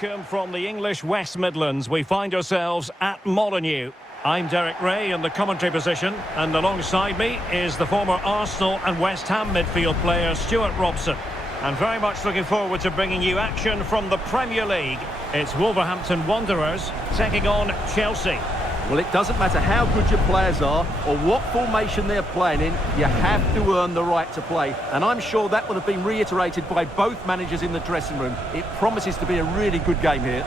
welcome from the English West Midlands. We find ourselves at Molineux. I'm Derek Ray in the commentary position, and alongside me is the former Arsenal and West Ham midfield player Stuart Robson. And very much looking forward to bringing you action from the Premier League. It's Wolverhampton Wanderers taking on Chelsea. Well, it doesn't matter how good your players are or what formation they're playing in, you have to earn the right to play. And I'm sure that will have been reiterated by both managers in the dressing room. It promises to be a really good game here.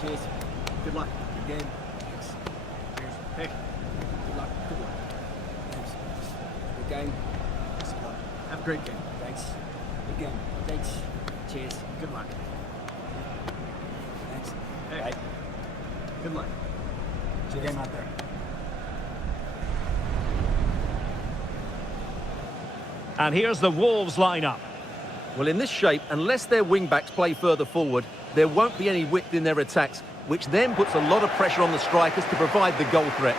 Cheers. Good luck. Good game. Thanks. Cheers. Hey. Good luck. Good luck. Thanks. Good game. Thanks. Good luck. Have a great game. Thanks. Good game. Thanks. Cheers. Good luck. Thanks. Hey. Right. Good luck. Good game out there. And here's the Wolves lineup. Well, in this shape, unless their wing-backs play further forward, there won't be any width in their attacks, which then puts a lot of pressure on the strikers to provide the goal threat.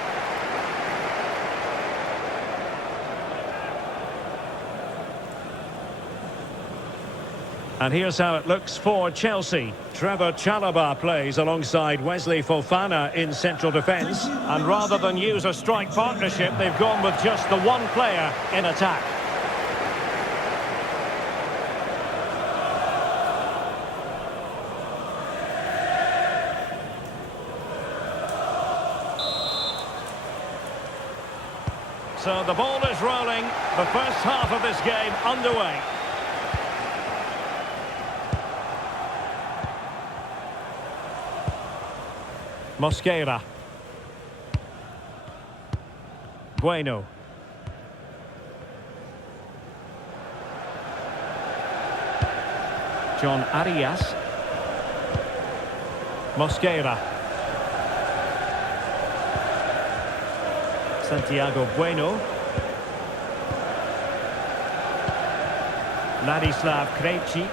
And here's how it looks for Chelsea. Trevor Chalobah plays alongside Wesley Fofana in central defence. And rather than use a strike partnership, they've gone with just the one player in attack. So the ball is rolling. The first half of this game underway. Mosquera. Bueno. John Arias. Mosquera. Santiago Bueno. Ladislav Krejci.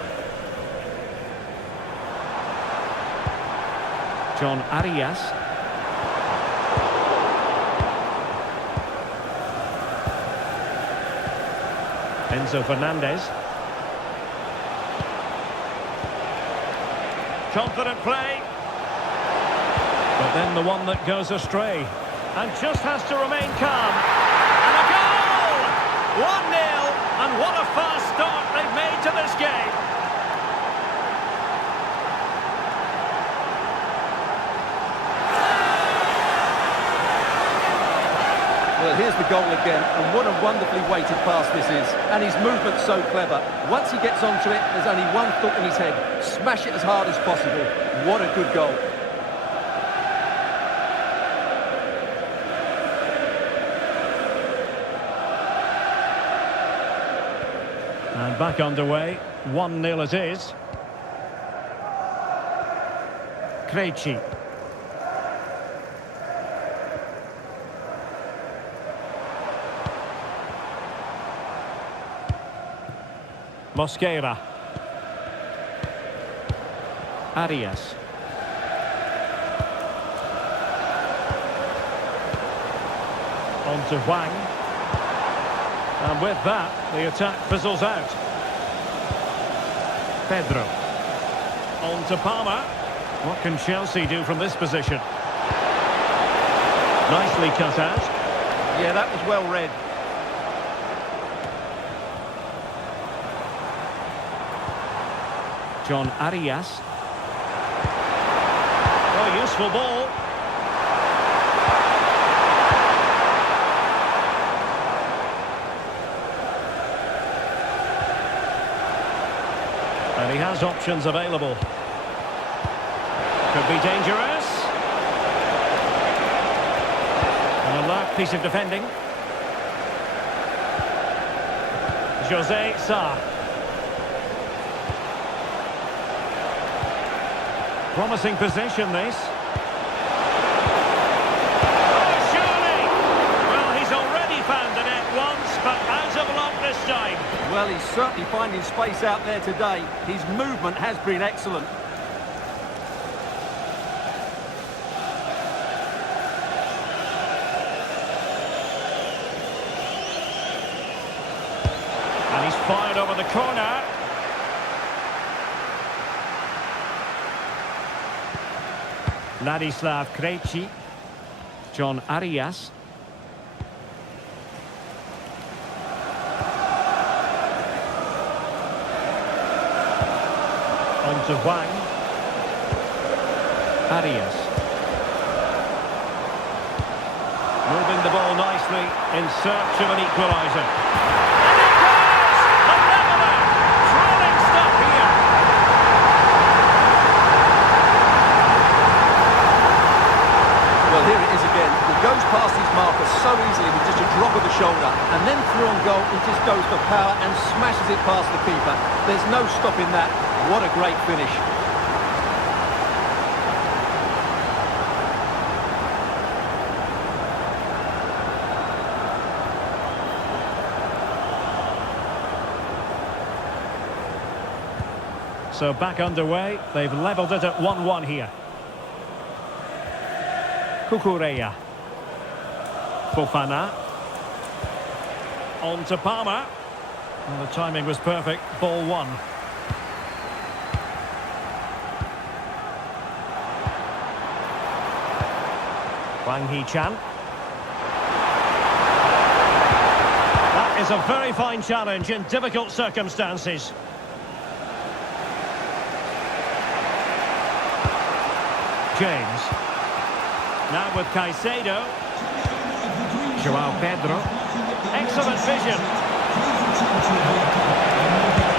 John Arias. Enzo Fernandez. Confident play. But then the one that goes astray. And just has to remain calm. And a goal! 1-0, and what a fast start they've made to this game. Well, here's the goal again, and what a wonderfully weighted pass this is. And his movement's so clever. Once he gets onto it, there's only one thought in his head. Smash it as hard as possible. What a good goal. And back underway, 1-0 it is. Krejci. Mosquera. Arias. On to Wang. And with that, the attack fizzles out. Pedro. On to Palmer. What can Chelsea do from this position? Nicely cut out. Yeah, that was well read. John Arias. Oh, useful ball. And he has options available. Could be dangerous. An alert piece of defending. Jose Sa. Promising possession, this. Oh, surely! Well, he's already found the net once, but out of luck this time. Well, Well, he's certainly finding space out there today. His movement has been excellent. And he's fired over the corner. Ladislav Krejci. John Arias. On to Wang. Arias. Moving the ball nicely in search of an equaliser. And it goes! A leveller! Thrilling stuff here. Well, here it is again. He goes past his marker so easily with just a drop of the shoulder. And then through on goal, he just goes for power and smashes it past the keeper. There's no stopping that. What a great finish. So back underway. They've levelled it at 1-1 here. Cucurella. Fofana. On to Palmer. Well, the timing was perfect. Ball one. Wang Hee-chan. That is a very fine challenge in difficult circumstances. James. Now with Caicedo. Joao Pedro. Excellent vision.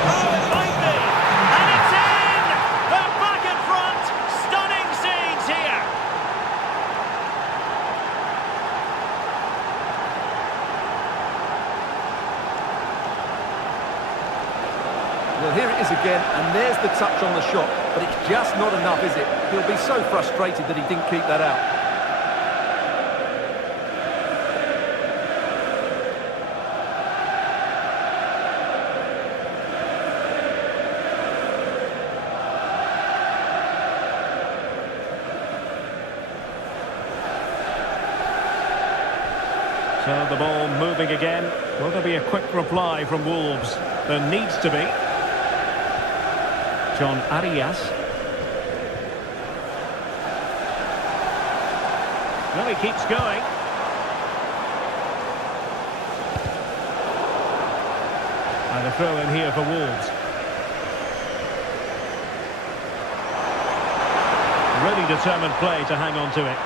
Oh, it might be. And it's in! They're back in front. Stunning scenes here. Well, here it is again, and there's the touch on the shot. But it's just not enough, is it? He'll be so frustrated that he didn't keep that out. So the ball moving again. Will there be a quick reply from Wolves? There needs to be. John Arias. No, he keeps going. And a throw in here for Wolves. Really determined play to hang on to it.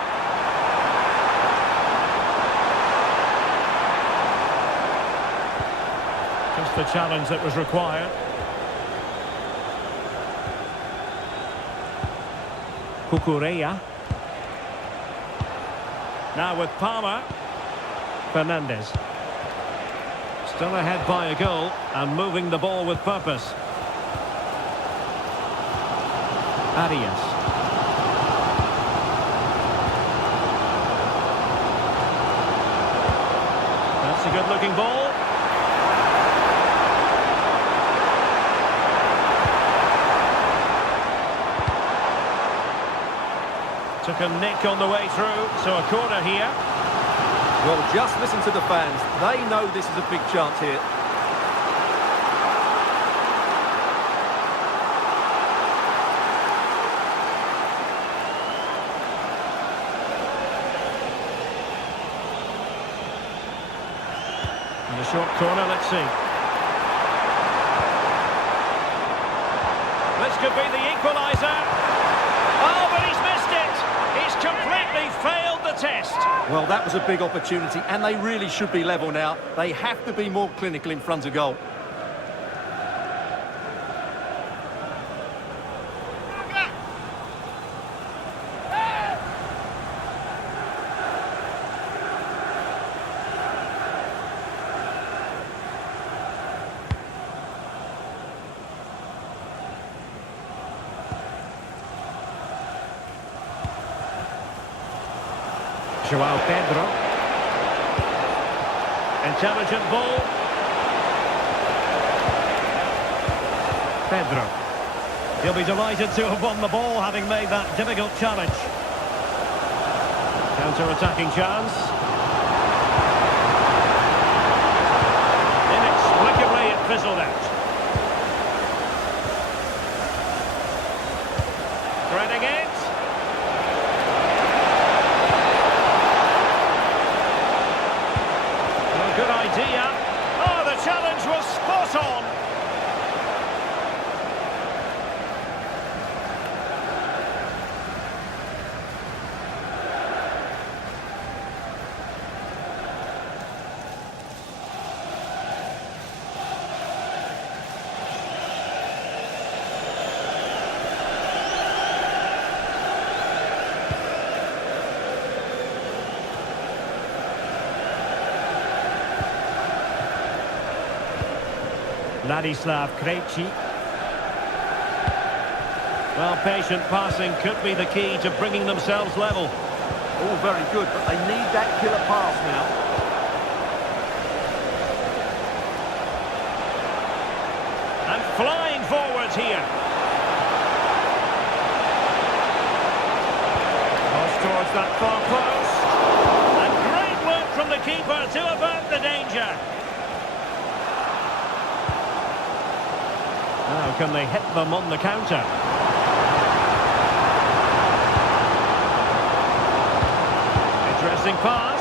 Just the challenge that was required. Cucurella. Now with Palmer. Fernandes. Still ahead by a goal and moving the ball with purpose. Arias. That's a good-looking ball. Took a nick on the way through, so a corner here. Well, just listen to the fans. They know this is a big chance here. In the short corner, let's see. This could be the equaliser. Oh, but he's missed it. He's completely failed the test. Well, that was a big opportunity, and they really should be level now. They have to be more clinical in front of goal. Joao Pedro. Intelligent ball. Pedro. He'll be delighted to have won the ball, having made that difficult challenge. Counter-attacking chance. Inexplicably, it fizzled out. Threading it. Well, good idea. Oh, the challenge was spot on. Ladislav Krejci. Well, patient passing could be the key to bringing themselves level. All very good, but they need that killer pass now. And flying forwards here. Cross towards that far post. And great work from the keeper to avert the danger. Now, can they hit them on the counter? Interesting pass.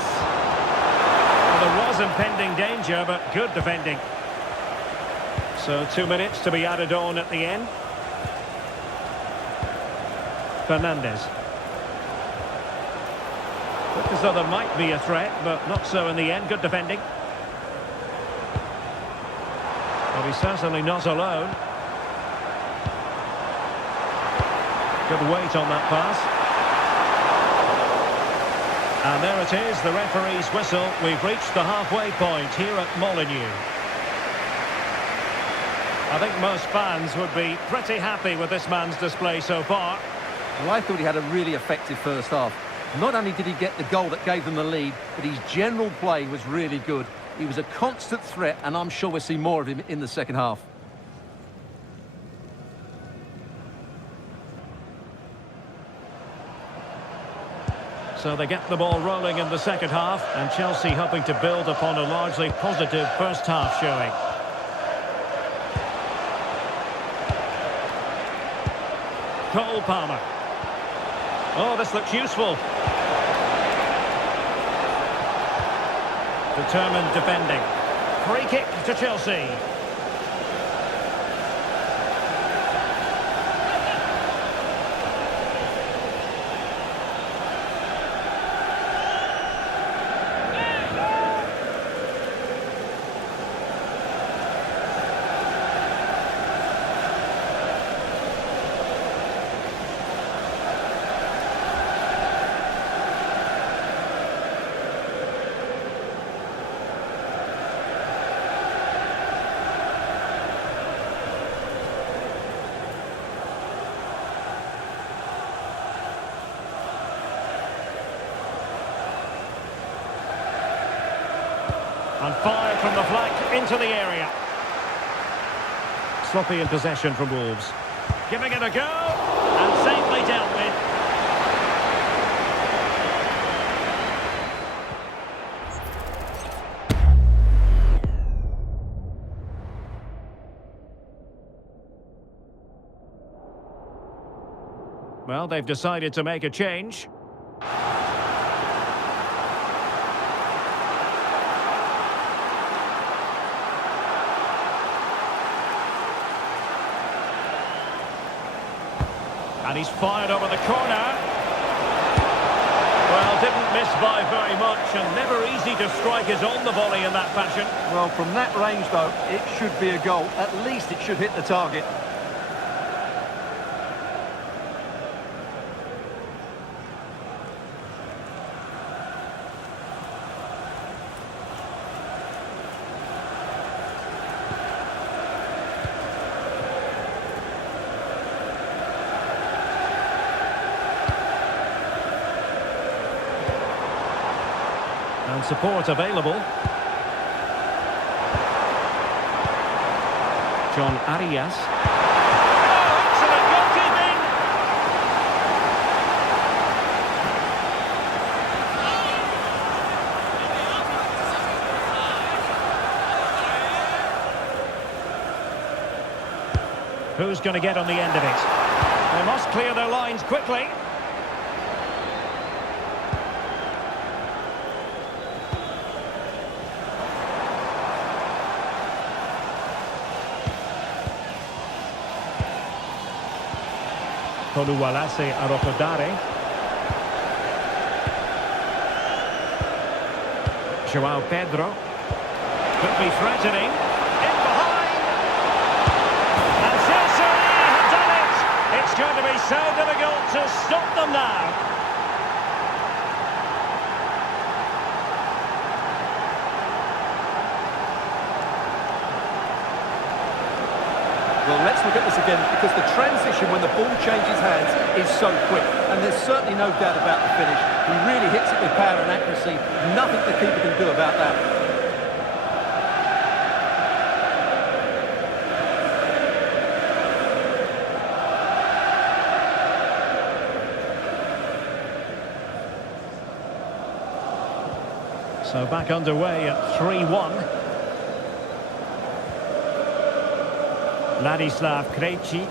Well, there was impending danger, but good defending. So 2 minutes to be added on at the end. Fernandez. Looked as though there might be a threat, but not so in the end. Good defending. Well, he's certainly not alone. Good weight on that pass. And there it is, the referee's whistle. We've reached the halfway point here at Molineux. I think most fans would be pretty happy with this man's display so far. Well, I thought he had a really effective first half. Not only did he get the goal that gave them the lead, but his general play was really good. He was a constant threat, and I'm sure we'll see more of him in the second half. So they get the ball rolling in the second half, and Chelsea hoping to build upon a largely positive first half showing. Cole Palmer. Oh, this looks useful. Determined defending. Free kick to Chelsea. And fire from the flank into the area. Sloppy in possession from Wolves. Giving it a go, and safely dealt with. Well, they've decided to make a change. And he's fired over the corner. Well, didn't miss by very much, and never easy to strike his on the volley in that fashion. Well, from that range, though, it should be a goal. At least it should hit the target. And support available. John Arias. Who's going to get on the end of it? They must clear their lines quickly. Oluwalase Arokodare. Joao Pedro. Could be threatening. In behind. And Chelsea have done it. It's going to be so difficult to stop them now. Well, let's look at this again, because the transition when the ball changes hands is so quick, and there's certainly no doubt about the finish. He really hits it with power and accuracy. Nothing the keeper can do about that. So back underway at 3-1. Ladislav Krejci.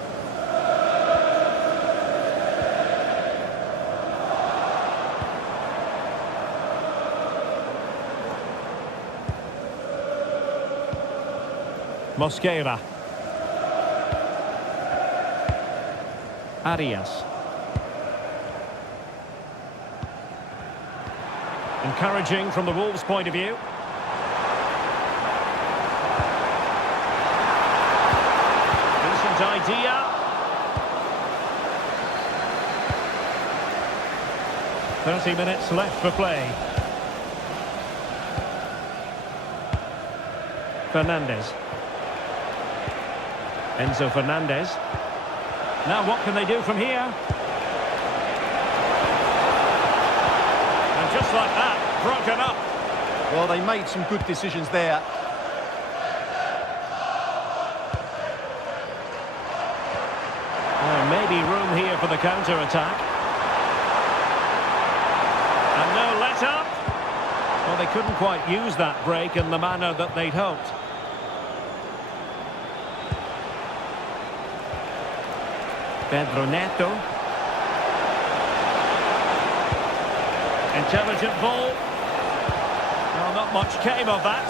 Mosquera. Arias. Encouraging from the Wolves' point of view. Decent idea. "30 minutes left for play." Fernandez. Enzo Fernandez. Now what can they do from here? And just like that, broken up. Well, they made some good decisions there. Maybe room here for the counter-attack. And no let-up. Well, they couldn't quite use that break in the manner that they'd hoped. Pedro Neto. Intelligent ball. Well, not much came of that.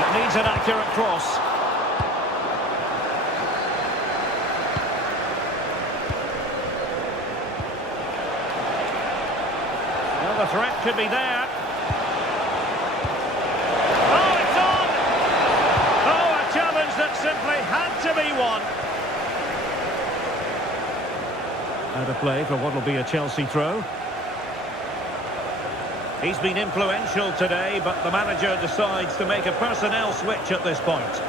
It needs an accurate cross. Well, the threat could be there. Simply had to be won. Out of play for what will be a Chelsea throw. He's been influential today, but the manager decides to make a personnel switch at this point.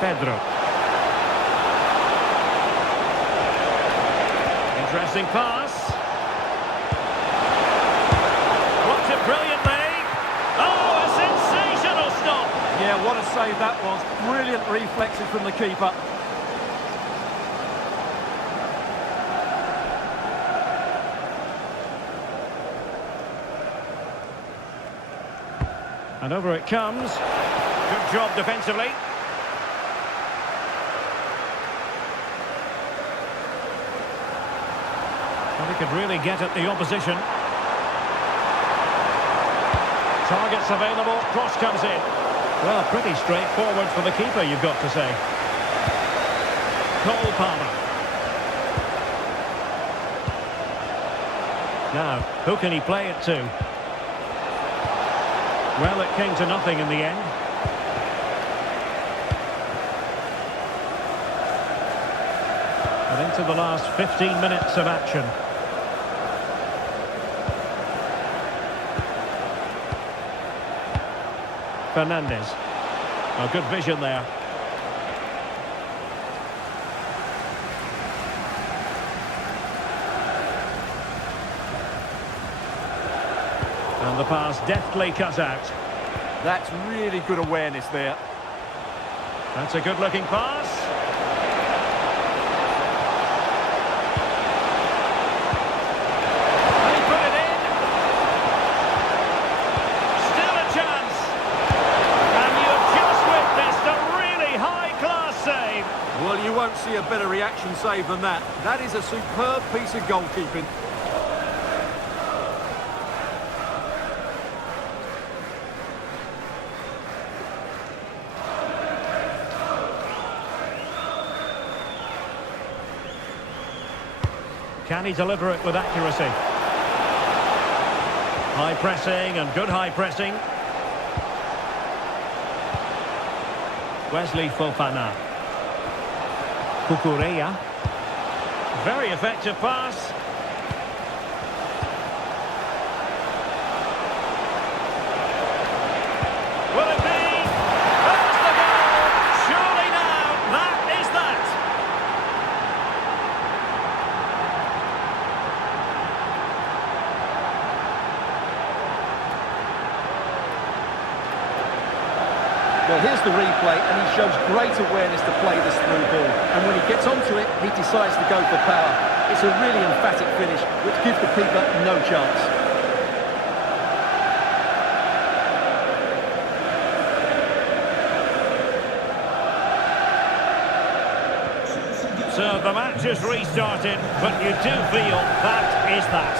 Pedro. Interesting pass. Blocked it brilliantly. Oh, a sensational stop. Yeah, what a save that was. Brilliant reflexes from the keeper. And over it comes. Good job defensively. Well, he could really get at the opposition. Targets available, cross comes in. Well, pretty straightforward for the keeper, you've got to say. Cole Palmer. Now, who can he play it to? Well, it came to nothing in the end. And into the last 15 minutes of action. Fernandez. Oh, good vision there. And the pass deftly cut out. That's really good awareness there. That's a good-looking pass. And he put it in. Still a chance. And you've just witnessed a really high-class save. Well, you won't see a better reaction save than that. That is a superb piece of goalkeeping. Can he deliver it with accuracy? High pressing and good high pressing. Wesley Fofana. Cucurella. Very effective pass. Will it be? There's the goal! Surely now, that is that! Well, here's the replay, and he shows great awareness to play this through ball. And when he gets onto it, he decides to go for power. It's a really emphatic finish, which gives the keeper no chance. So the match is restarted, but you do feel that is that.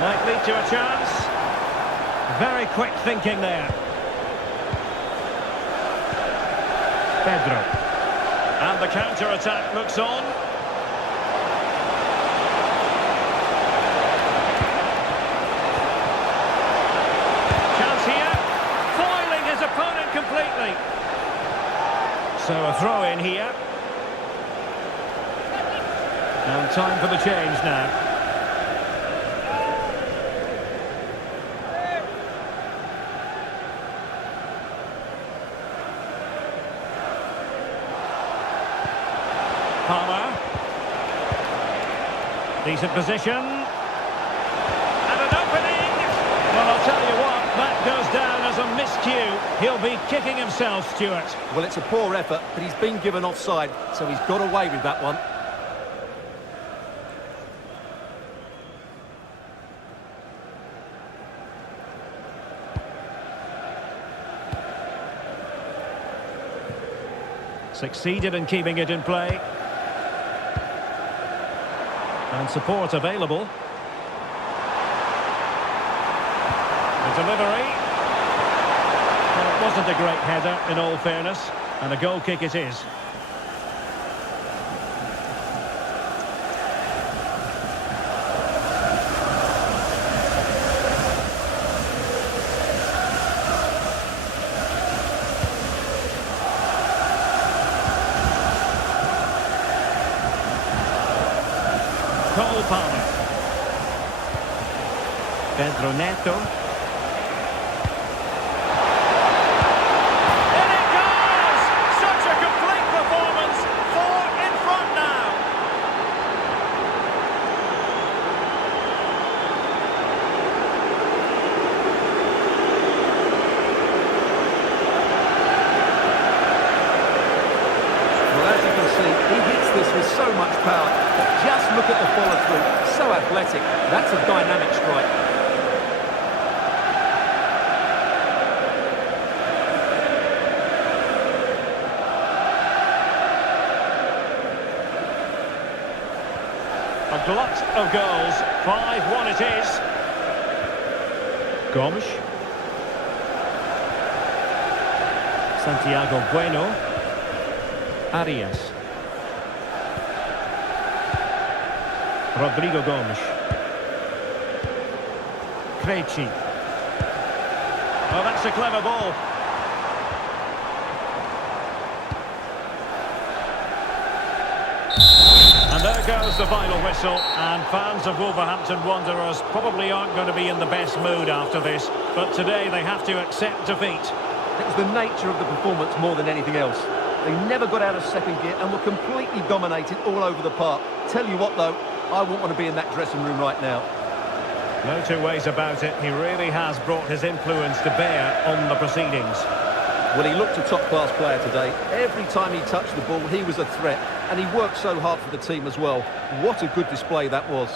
Might lead to a chance. Very quick thinking there. Pedro. And the counter-attack looks on. Chance here. Foiling his opponent completely. So a throw in here. And time for the change now. Palmer. Decent position. And an opening. Well, I'll tell you what, that goes down as a miscue. He'll be kicking himself, Stuart. Well, it's a poor effort, but he's been given offside, so he's got away with that one. Succeeded in keeping it in play. And support available. The delivery. Well, it wasn't a great header, in all fairness. And a goal kick it is. Cole Palmer. Pedro Neto. And it goes! Such a complete performance. 4 in front now. Well, as you can see, he hits this with so much power. But just look at the follow-through. So athletic. That's a dynamic strike. A glut of goals. 5-1 it is. Gomes. Santiago Bueno. Arias. Rodrigo Gomes. Krejci. Oh, that's a clever ball. And there goes the final whistle, and fans of Wolverhampton Wanderers probably aren't going to be in the best mood after this, but today they have to accept defeat. It was the nature of the performance more than anything else. They never got out of second gear and were completely dominated all over the park. Tell you what, though, I wouldn't want to be in that dressing room right now. No two ways about it. He really has brought his influence to bear on the proceedings. Well, he looked a top-class player today. Every time he touched the ball, he was a threat. And he worked so hard for the team as well. What a good display that was.